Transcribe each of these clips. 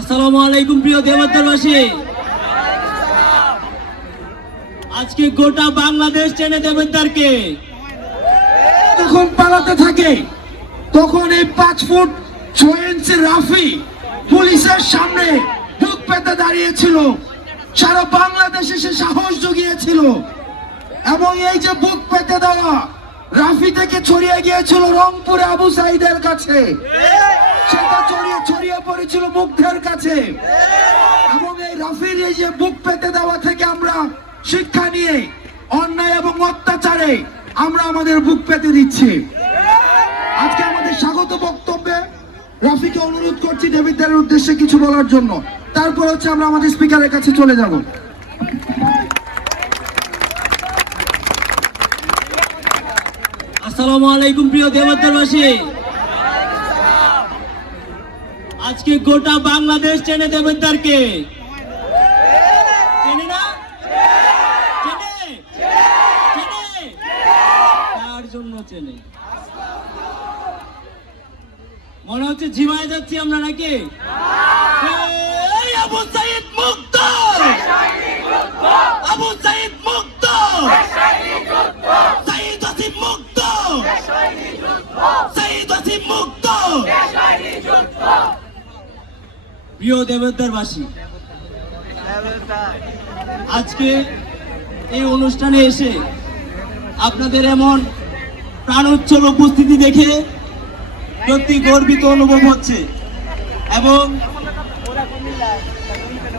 আসসালামু আলাইকুম প্রিয় আজকে গোটা বাংলাদেশ চেনে পালাতে থাকে, তখন এই পাঁচ ফুট ইঞ্চি রাফি পুলিশের সামনে বুক পেতে দাঁড়িয়েছিল। সারা বাংলাদেশে সে সাহস জুগিয়েছিল। এবং এই যে বুক পেতে দেওয়া রাফি থেকে ছড়িয়ে গিয়েছিল রংপুরে আবু সাইদের কাছে। সেটা ছড়িয়ে পড়েছিল মুগ্ধের কাছে। এবং এই রাফির এই যে বুক পেতে দেওয়া থেকে আমরা শিক্ষা নিয়ে, অন্যায় এবং অত্যাচারে আমরা আমাদের বুক পেতে দিচ্ছি। আজকে আমাদের স্বাগত বক্তব্যে রাফিকে অনুরোধ করছি দেবিদ্যারের উদ্দেশ্যে কিছু বলার জন্য। তারপর হচ্ছে আমরা আমাদের স্পিকারের কাছে চলে যাব। আসসালামু আলাইকুম প্রিয় দেবতারবাসী আজকে গোটা বাংলাদেশ চেনে দেবতারকে চেনে না? চেনে জন্য চেনে মনে হচ্ছে ঝিমায় যাচ্ছি আমরা নাকি? আবু সাইদ মুক্ত! আবু সাইদ মুক্ত! সাইদ মুক্ত! সাইদ মুক্ত! প্রিয় দেবদারবাসী আজকে এই অনুষ্ঠানে এসে আপনাদের এমন প্রাণোচ্ছল উপস্থিতি দেখে সত্যি গর্বিত অনুভব হচ্ছে এবং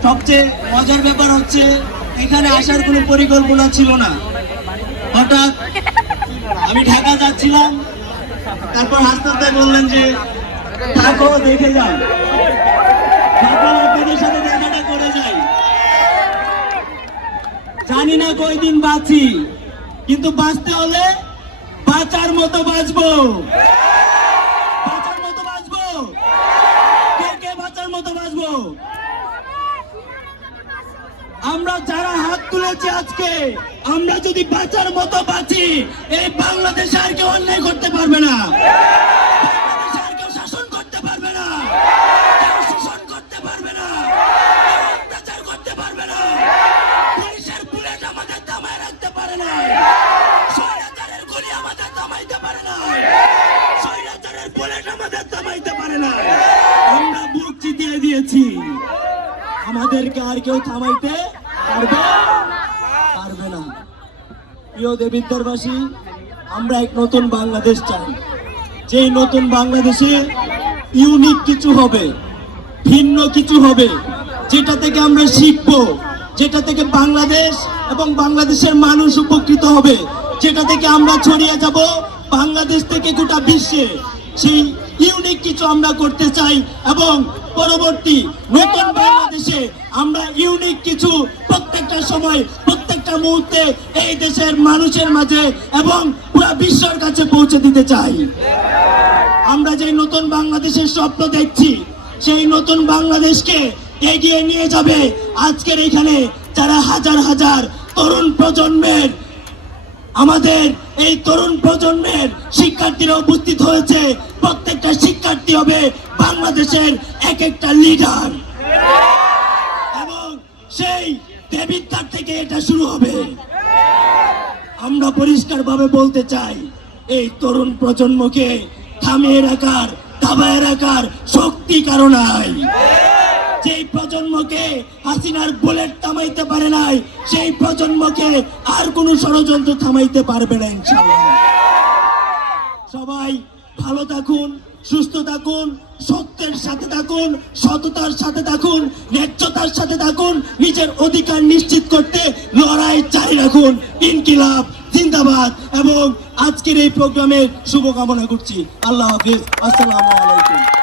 সবচেয়ে মজার ব্যাপার হচ্ছে, এখানে আসার কোনো পরিকল্পনা ছিল না। হঠাৎ আমি ঢাকা যাচ্ছিলাম, তারপর হাসতে বললেন যে, থাকো, দেখে যাও থাকো আপনাদের সাথে দেখাটা করে যাই জানি না কয়দিন বাঁচি, কিন্তু বাঁচতে হলে বাঁচার মতো বাঁচবো। বাঁচার মতো বাঁচবো। কে কে বাঁচার মতো বাঁচবো? আমরা যারা হাত তুলেছি আজকে, আমরা যদি বাঁচার মতো বাঁচি, এই বাংলাদেশ আর কেউ অন্যায় করতে আমাদের থামাইতে পারে না। আমরা বুক চিতিয়ে দিয়েছি। আমাদেরকে আর কেউ থামাইতে পারবে? পারবে না। প্রিয় দেবিদ্যারবাসী আমরা এক নতুন বাংলাদেশ চাই। যেই নতুন বাংলাদেশে ইউনিক কিছু হবে, ভিন্ন কিছু হবে, যেটা থেকে আমরা শিখব, যেটা থেকে বাংলাদেশ এবং বাংলাদেশের মানুষ উপকৃত হবে, যেটা থেকে আমরা ছড়িয়ে যাব, বাংলাদেশ থেকে গোটা বিশ্বে। সেই ইউনিক কিছু আমরা করতে চাই এবং পরবর্তী নতুন বাংলাদেশে আমরা ইউনিক কিছু প্রত্যেকটা সময়, প্রত্যেকটা মুহূর্তে এই দেশের মানুষের মাঝে এবং পুরো বিশ্বের কাছে পৌঁছে দিতে চাই। আমরা যে নতুন বাংলাদেশের স্বপ্ন দেখছি, সেই নতুন বাংলাদেশকে এগিয়ে নিয়ে যাবে আজকের এখানে যারা হাজার হাজার তরুণ প্রজন্মের আমাদের এই তরুণ প্রজন্মের শিক্ষার্থীরা উপস্থিত হয়েছে। প্রত্যেকটা শিক্ষার্থী হবে বাংলাদেশের এক একটা লিডার এবং সেই দেবিদ্বার থেকে এটা শুরু হবে। আমরা পরিষ্কারভাবে বলতে চাই, এই তরুণ প্রজন্মকে থামিয়ে রাখার, দাবায় রাখার শক্তি কারণ নাই। যেই প্রজন্মকে হাসিনার বুলেট থামাইতে পারে নাই, সেই প্রজন্মকে আর কোনো ষড়যন্ত্র থামাইতে পারবে না ইনশাল্লাহ সবাই ভালো থাকুন, সুস্থ থাকুন, সত্যের সাথে থাকুন, সততার সাথে থাকুন, ন্যায্যতার সাথে থাকুন, নিজের অধিকার নিশ্চিত করতে লড়াই জারি রাখুন। ইনকিলাব, জিন্দাবাদ এবং আজকের এই প্রোগ্রামের শুভকামনা করছি। আল্লাহ হাফিজ। আসসালামু আলাইকুম।